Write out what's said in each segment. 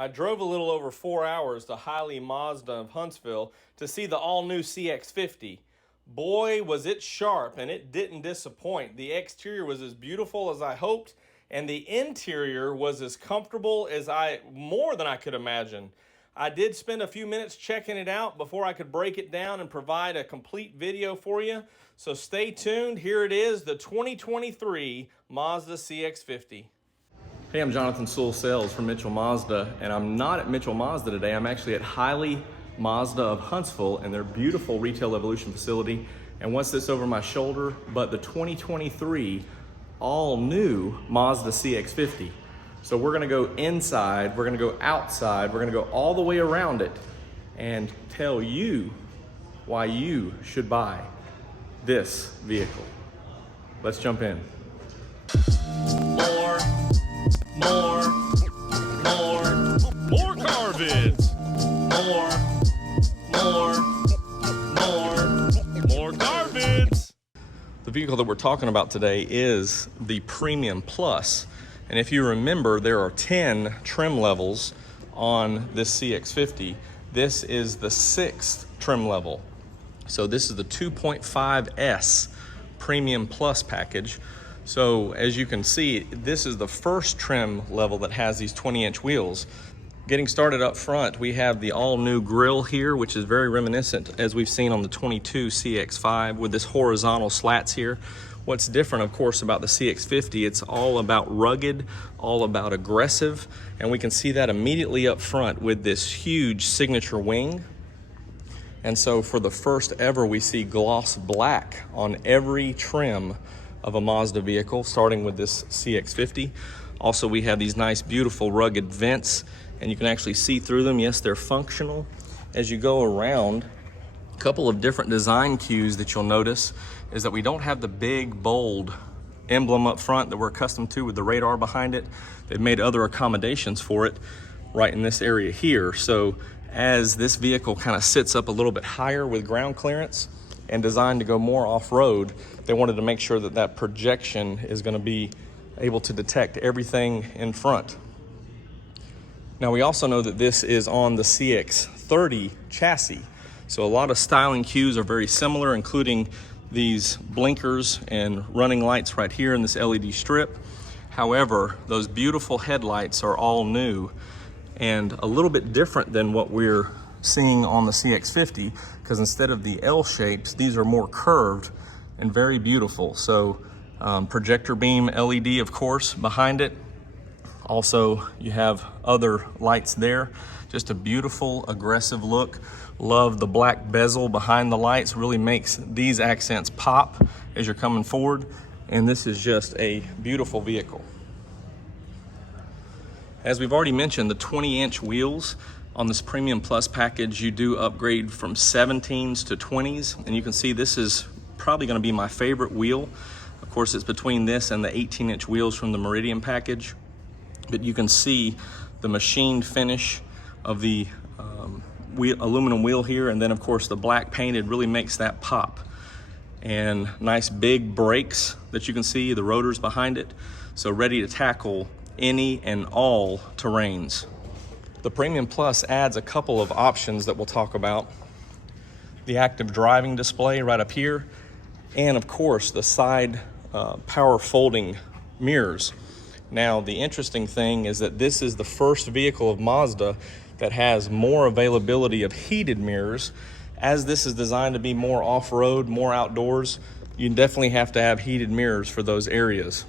I drove a little over 4 hours to Hiley Mazda of Huntsville to see the all-new CX-50. Boy, was it sharp, and it didn't disappoint. The exterior was as beautiful as I hoped, and the interior was as comfortable as more than I could imagine. I did spend a few minutes checking it out before I could break it down and provide a complete video for you. So stay tuned. Here it is, the 2023 Mazda CX-50. Hey, I'm Jonathan Sewell Sales from Mitchell Mazda, and I'm not at Mitchell Mazda today. I'm actually at Hiley Mazda of Huntsville and their beautiful retail evolution facility. And what's this over my shoulder but the 2023 all new Mazda CX-50. So we're gonna go inside, we're gonna go outside, we're gonna go all the way around it and tell you why you should buy this vehicle. Let's jump in. More car vids. More car vids. The vehicle that we're talking about today is the Premium Plus. And if you remember, there are 10 trim levels on this CX-50. This is the 6th trim level. So this is the 2.5S Premium Plus package. So as you can see, this is the first trim level that has these 20-inch wheels. Getting started up front, we have the all-new grille here, which is very reminiscent as we've seen on the 22 CX-5 with this horizontal slats here. What's different, of course, about the CX-50, it's all about rugged, all about aggressive, and we can see that immediately up front with this huge signature wing. And so for the first ever, we see gloss black on every trim of a Mazda vehicle, starting with this CX-50. Also, we have these nice, beautiful, rugged vents, and you can actually see through them. Yes, they're functional. As you go around, a couple of different design cues that you'll notice is that we don't have the big, bold emblem up front that we're accustomed to with the radar behind it. They've made other accommodations for it right in this area here. So as this vehicle kind of sits up a little bit higher with ground clearance and designed to go more off-road, they wanted to make sure that that projection is going to be able to detect everything in front. Now, we also know that this is on the CX-30 chassis, so a lot of styling cues are very similar, including these blinkers and running lights right here in this LED strip. However, those beautiful headlights are all new and a little bit different than what we're seeing on the CX-50, because instead of the L shapes, these are more curved and very beautiful. So projector beam LED, of course, behind it. Also, you have other lights there. Just a beautiful, aggressive look. Love the black bezel behind the lights. Really makes these accents pop as you're coming forward. And this is just a beautiful vehicle. As we've already mentioned, the 20-inch wheels on this Premium Plus package, you do upgrade from 17s to 20s. And you can see this is probably gonna be my favorite wheel. Of course, it's between this and the 18-inch wheels from the Meridian package. But you can see the machined finish of the aluminum wheel here, and then of course the black painted really makes that pop. And nice big brakes that you can see, the rotors behind it, so ready to tackle any and all terrains. The Premium Plus adds a couple of options that we'll talk about. The active driving display right up here, and of course the side power folding mirrors. Now, the interesting thing is that this is the first vehicle of Mazda that has more availability of heated mirrors. As this is designed to be more off-road, more outdoors, you definitely have to have heated mirrors for those areas.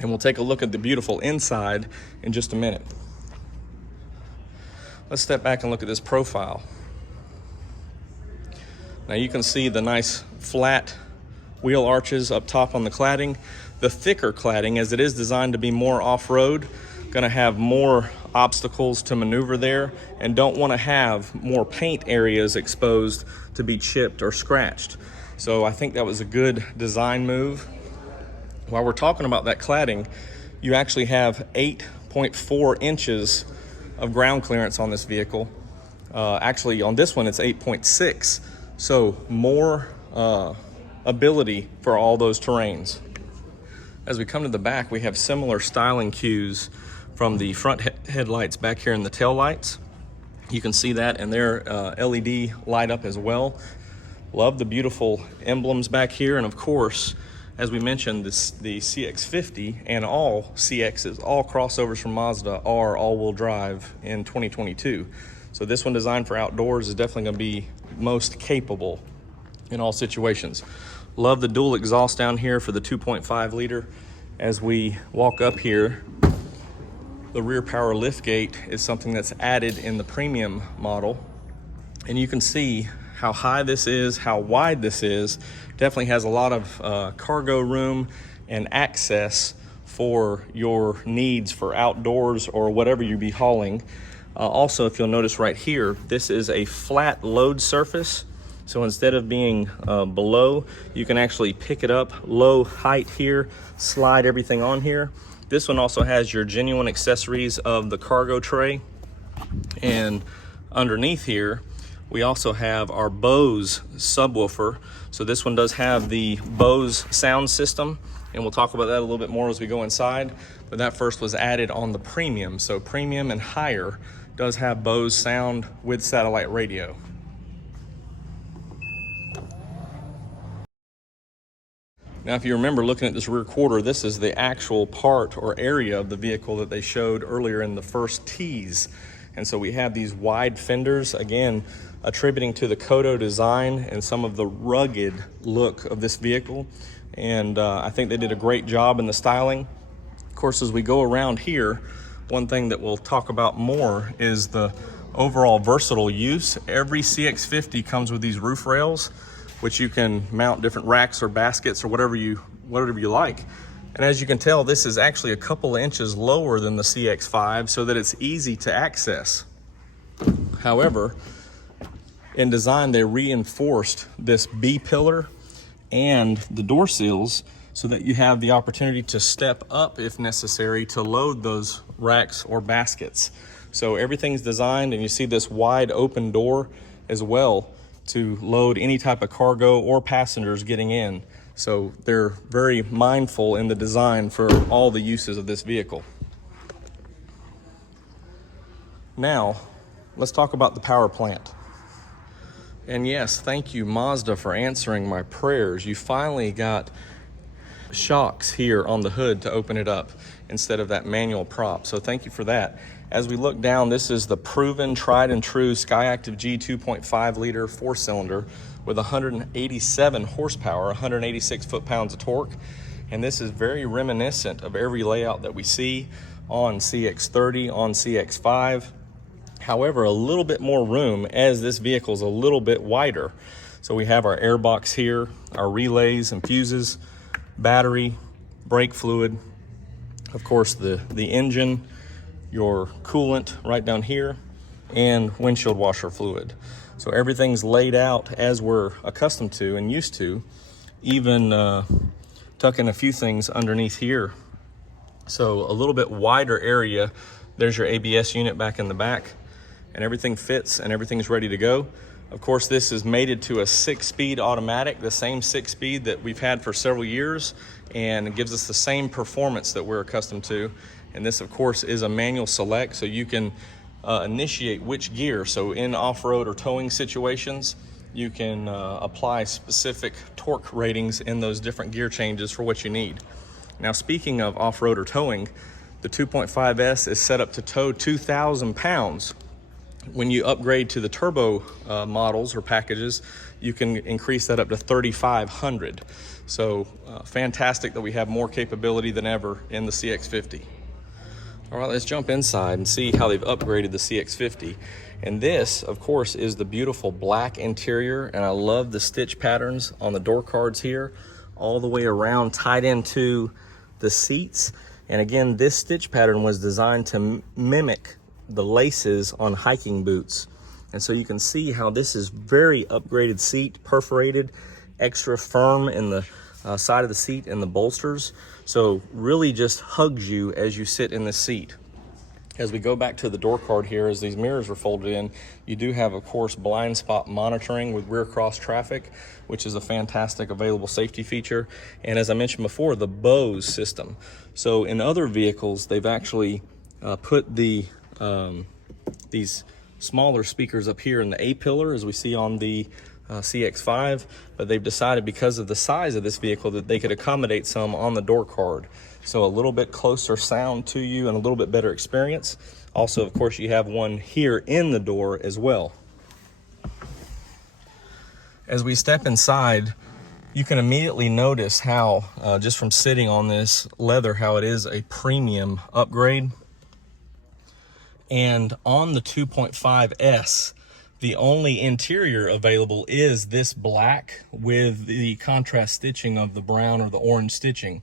And we'll take a look at the beautiful inside in just a minute. Let's step back and look at this profile. Now you can see the nice flat wheel arches up top on the cladding. The thicker cladding, as it is designed to be more off-road, gonna have more obstacles to maneuver there and don't wanna have more paint areas exposed to be chipped or scratched. So I think that was a good design move. While we're talking about that cladding, you actually have 8.4 inches of ground clearance on this vehicle. Actually, on this one, it's 8.6. So more ability for all those terrains. As we come to the back, we have similar styling cues from the front headlights back here in the tail lights. You can see that in their LED light up as well. Love the beautiful emblems back here. And of course, as we mentioned, the CX-50 and all CXs, all crossovers from Mazda are all-wheel drive in 2022. So this one designed for outdoors is definitely going to be most capable in all situations. Love the dual exhaust down here for the 2.5 liter. As we walk up here, the rear power liftgate is something that's added in the premium model. And you can see how high this is, how wide this is. Definitely has a lot of cargo room and access for your needs for outdoors or whatever you be hauling. Also, if you'll notice right here, this is a flat load surface. So instead of being below, you can actually pick it up low height here, slide everything on here. This one also has your genuine accessories of the cargo tray. And underneath here, we also have our Bose subwoofer. So this one does have the Bose sound system, and we'll talk about that a little bit more as we go inside. But that first was added on the premium. So premium and higher does have Bose sound with satellite radio. Now, if you remember looking at this rear quarter, this is the actual part or area of the vehicle that they showed earlier in the first tease. And so we have these wide fenders, again, attributing to the Kodo design and some of the rugged look of this vehicle. And I think they did a great job in the styling. Of course, as we go around here, one thing that we'll talk about more is the overall versatile use. Every CX-50 comes with these roof rails, which you can mount different racks or baskets or whatever you like. And as you can tell, this is actually a couple of inches lower than the CX-5 so that it's easy to access. However, in design, they reinforced this B-pillar and the door seals so that you have the opportunity to step up if necessary to load those racks or baskets. So everything's designed, and you see this wide open door as well to load any type of cargo or passengers getting in. So they're very mindful in the design for all the uses of this vehicle. Now, let's talk about the power plant. And yes, thank you, Mazda, for answering my prayers. You finally got shocks here on the hood to open it up instead of that manual prop. So thank you for that. As we look down, this is the proven, tried and true SkyActiv G 2.5 liter 4-cylinder with 187 horsepower, 186 foot-pounds of torque. And this is very reminiscent of every layout that we see on CX-30, on CX-5. However, a little bit more room as this vehicle is a little bit wider. So we have our air box here, our relays and fuses, battery, brake fluid, of course the engine, your coolant right down here, and windshield washer fluid. So everything's laid out as we're accustomed to and used to, even tucking a few things underneath here. So a little bit wider area. There's your ABS unit back in the back, and everything fits and everything's ready to go. Of course, this is mated to a 6-speed automatic, the same 6-speed that we've had for several years, and it gives us the same performance that we're accustomed to. And this, of course, is a manual select, so you can initiate which gear. So in off-road or towing situations, you can apply specific torque ratings in those different gear changes for what you need. Now, speaking of off-road or towing, the 2.5S is set up to tow 2,000 pounds. When you upgrade to the turbo models or packages, you can increase that up to 3,500. So fantastic that we have more capability than ever in the CX-50. All right, let's jump inside and see how they've upgraded the CX-50. And this, of course, is the beautiful black interior, and I love the stitch patterns on the door cards here, all the way around, tied into the seats. And again, this stitch pattern was designed to mimic the laces on hiking boots. And so you can see how this is very upgraded seat, perforated, extra firm in the side of the seat and the bolsters. So really just hugs you as you sit in the seat. As we go back to the door card here, as these mirrors are folded in, you do have, of course, blind spot monitoring with rear cross traffic, which is a fantastic available safety feature. And as I mentioned before, the Bose system. So in other vehicles, they've actually put these smaller speakers up here in the A-pillar, as we see on the CX-5, but they've decided because of the size of this vehicle that they could accommodate some on the door card. So a little bit closer sound to you and a little bit better experience. Also, of course, you have one here in the door as well. As we step inside, you can immediately notice how, just from sitting on this leather, how it is a premium upgrade. And on the 2.5S, the only interior available is this black with the contrast stitching of the brown or the orange stitching.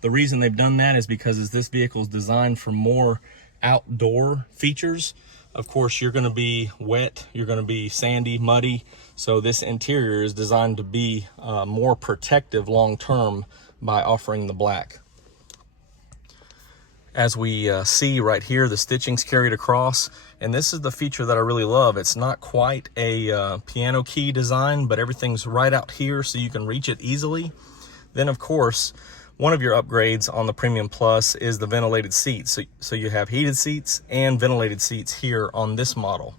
The reason they've done that is because as this vehicle is designed for more outdoor features, of course, you're going to be wet, you're going to be sandy, muddy. So this interior is designed to be more protective long-term by offering the black. As we see right here, the stitching's carried across, and this is the feature that I really love. It's not quite a piano key design, but everything's right out here so you can reach it easily. Then, of course, one of your upgrades on the Premium Plus is the ventilated seats. So you have heated seats and ventilated seats here on this model.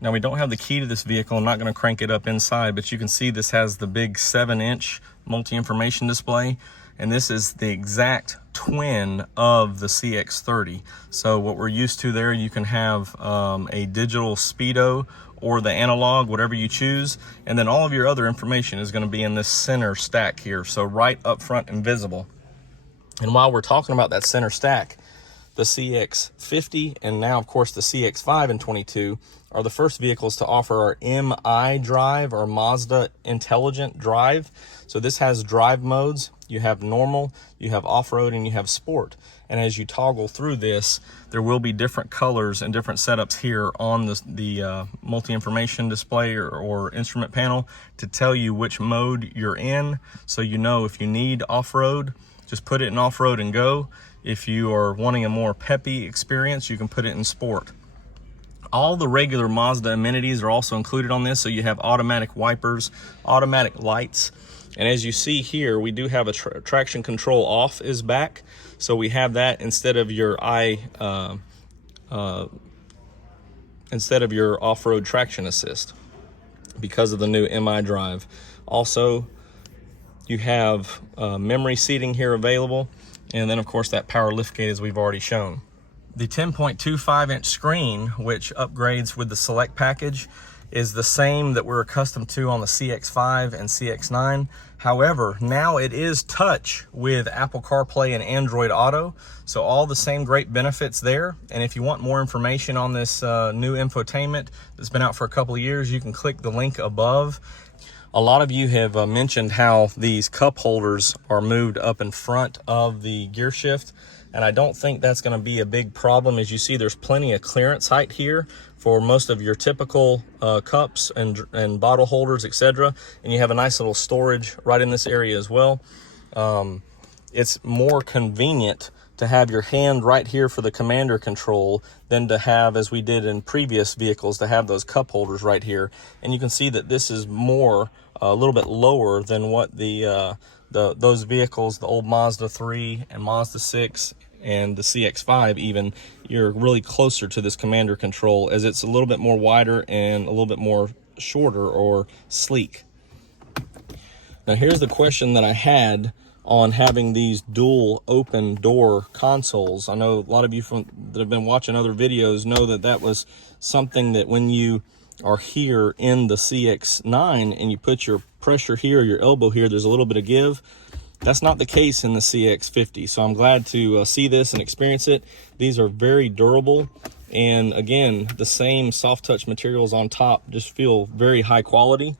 Now, we don't have the key to this vehicle. I'm not going to crank it up inside, but you can see this has the big 7-inch multi-information display. And this is the exact twin of the CX-30. So what we're used to there, you can have a digital speedo or the analog, whatever you choose. And then all of your other information is going to be in this center stack here. So right up front and visible. And while we're talking about that center stack, the CX-50 and now, of course, the CX-5 in 22 are the first vehicles to offer our MI drive or Mazda Intelligent Drive. So this has drive modes. You have normal, you have off-road, and you have sport. And as you toggle through this, there will be different colors and different setups here on the multi-information display or instrument panel to tell you which mode you're in. So you know if you need off-road, just put it in off-road and go. If you are wanting a more peppy experience, you can put it in sport. All the regular Mazda amenities are also included on this. So you have automatic wipers, automatic lights. And as you see here, we do have a traction control off is back. So we have that instead of your off-road traction assist because of the new MI drive. Also, you have memory seating here available. And then, of course, that power liftgate as we've already shown. The 10.25-inch screen, which upgrades with the Select package, is the same that we're accustomed to on the CX-5 and CX-9. However, now it is touch with Apple CarPlay and Android Auto. So all the same great benefits there. And if you want more information on this new infotainment that's been out for a couple of years, you can click the link above. A lot of you have mentioned how these cup holders are moved up in front of the gear shift. And I don't think that's going to be a big problem. As you see, there's plenty of clearance height here for most of your typical cups and bottle holders, etc. And you have a nice little storage right in this area as well. It's more convenient to have your hand right here for the commander control than to have, as we did in previous vehicles, to have those cup holders right here. And you can see that this is more, a little bit lower than what those vehicles, the old Mazda 3 and Mazda 6 and the CX-5 even, you're really closer to this commander control as it's a little bit more wider and a little bit more shorter or sleek. Now here's the question that I had on having these dual open door consoles. I know a lot of you that have been watching other videos know that that was something that when you are here in the CX-9 and you put your pressure here, your elbow here, there's a little bit of give. That's not the case in the CX-50. So I'm glad to see this and experience it. These are very durable. And again, the same soft touch materials on top just feel very high quality.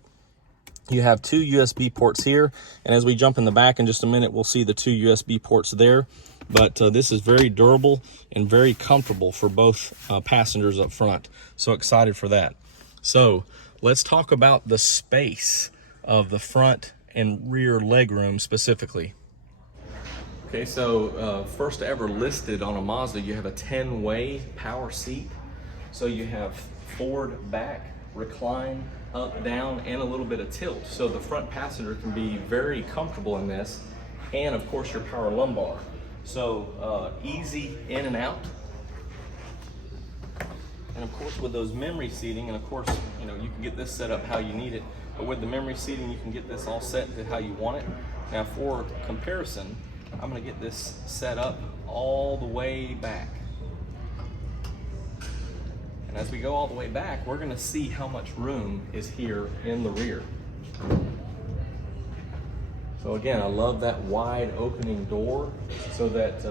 You have two USB ports here. And as we jump in the back in just a minute, we'll see the two USB ports there. But this is very durable and very comfortable for both passengers up front. So excited for that. So let's talk about the space of the front and rear legroom specifically. Okay, so first ever listed on a Mazda, you have a 10-way power seat. So you have forward, back, recline, up, down, and a little bit of tilt. So the front passenger can be very comfortable in this. And of course your power lumbar. So easy in and out. And of course with those memory seating, and of course, you know, you can get this set up how you need it, but with the memory seating, you can get this all set to how you want it. Now for comparison, I'm gonna get this set up all the way back. And as we go all the way back, we're gonna see how much room is here in the rear. So again, I love that wide opening door so that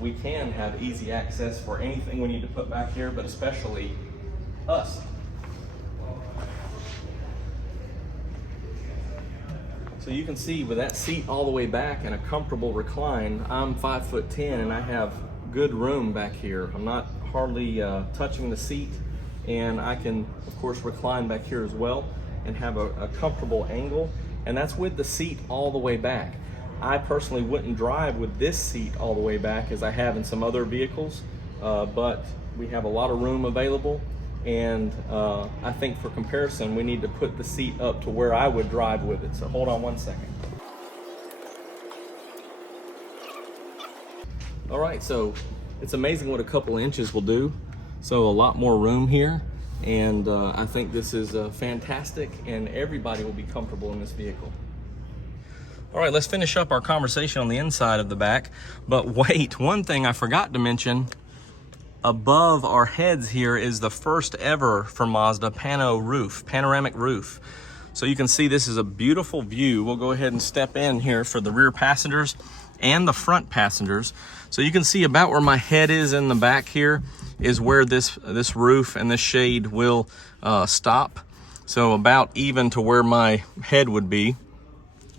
we can have easy access for anything we need to put back here, but especially us. So you can see with that seat all the way back and a comfortable recline, I'm 5'10" and I have good room back here. I'm not hardly touching the seat, and I can of course recline back here as well and have a comfortable angle. And that's with the seat all the way back. I personally wouldn't drive with this seat all the way back as I have in some other vehicles, but we have a lot of room available, and I think for comparison we need to put the seat up to where I would drive with it. So hold on one second. All right, so it's amazing what a couple of inches will do. So a lot more room here. And I think this is fantastic, and everybody will be comfortable in this vehicle. All right, let's finish up our conversation on the inside of the back. But wait, one thing I forgot to mention, above our heads here is the first ever for Mazda panoramic roof. So you can see this is a beautiful view. We'll go ahead and step in here for the rear passengers and the front passengers. So you can see about where my head is in the back here is where this roof and this shade will stop. So about even to where my head would be,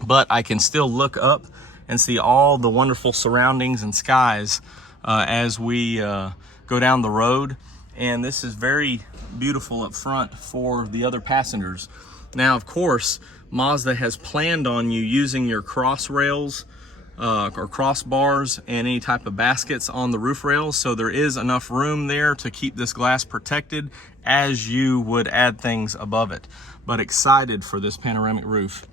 but I can still look up and see all the wonderful surroundings and skies as we go down the road. And this is very beautiful up front for the other passengers. Now, of course, Mazda has planned on you using your cross rails or crossbars and any type of baskets on the roof rails, so there is enough room there to keep this glass protected as you would add things above it. But excited for this panoramic roof.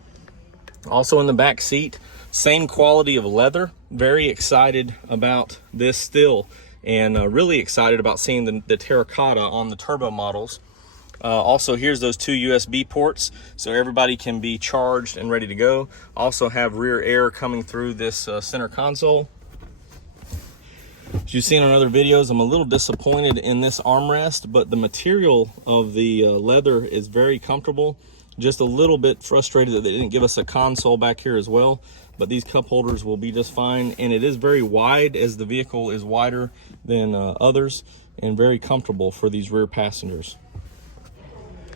Also in the back seat, same quality of leather. Very excited about this still, and really excited about seeing the terracotta on the turbo models. Also, here's those two USB ports, so everybody can be charged and ready to go. Also have rear air coming through this center console. As you've seen on other videos, I'm a little disappointed in this armrest, but the material of the leather is very comfortable. Just a little bit frustrated that they didn't give us a console back here as well, but these cup holders will be just fine. And it is very wide, as the vehicle is wider than others, and very comfortable for these rear passengers.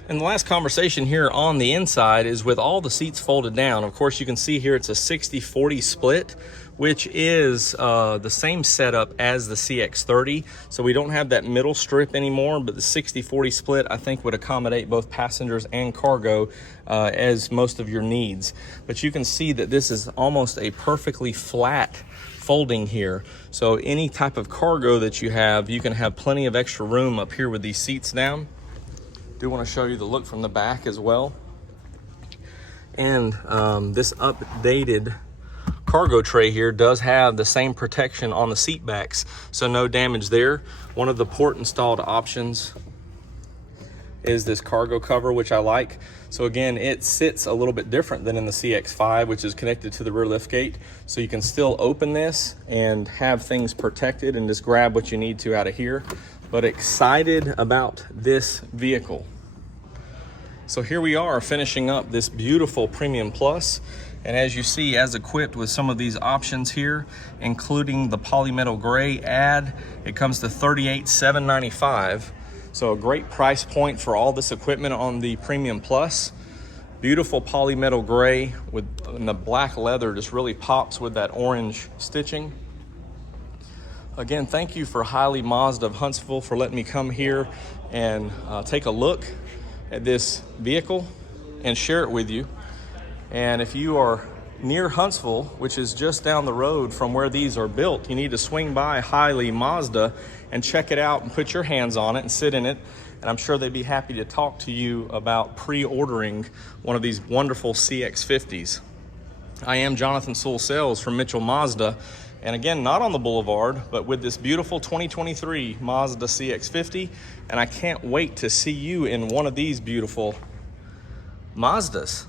And the last conversation here on the inside is with all the seats folded down. Of course, you can see here it's a 60-40 split, which is the same setup as the CX-30. So we don't have that middle strip anymore, but the 60-40 split I think would accommodate both passengers and cargo as most of your needs. But you can see that this is almost a perfectly flat folding here. So any type of cargo that you can have plenty of extra room up here with these seats down. Do want to show you the look from the back as well. And this updated cargo tray here does have the same protection on the seat backs, so no damage there. One of the port installed options is this cargo cover, which I like. So again, it sits a little bit different than in the CX-5, which is connected to the rear lift gate. So you can still open this and have things protected and just grab what you need to out of here. But excited about this vehicle. So here we are finishing up this beautiful Premium Plus. And as you see, as equipped with some of these options here, including the Polymetal gray add, it comes to $38,795. So a great price point for all this equipment on the Premium Plus. Beautiful Polymetal gray with and the black leather just really pops with that orange stitching. Again, thank you for Hiley Mazda of Huntsville for letting me come here and take a look at this vehicle and share it with you. And if you are near Huntsville, which is just down the road from where these are built, you need to swing by Hiley Mazda and check it out and put your hands on it and sit in it. And I'm sure they'd be happy to talk to you about pre-ordering one of these wonderful CX-50s. I am Jonathan Sewell from Mitchell Mazda, And again, not on the Boulevard, but with this beautiful 2023 Mazda CX-50. And I can't wait to see you in one of these beautiful Mazdas.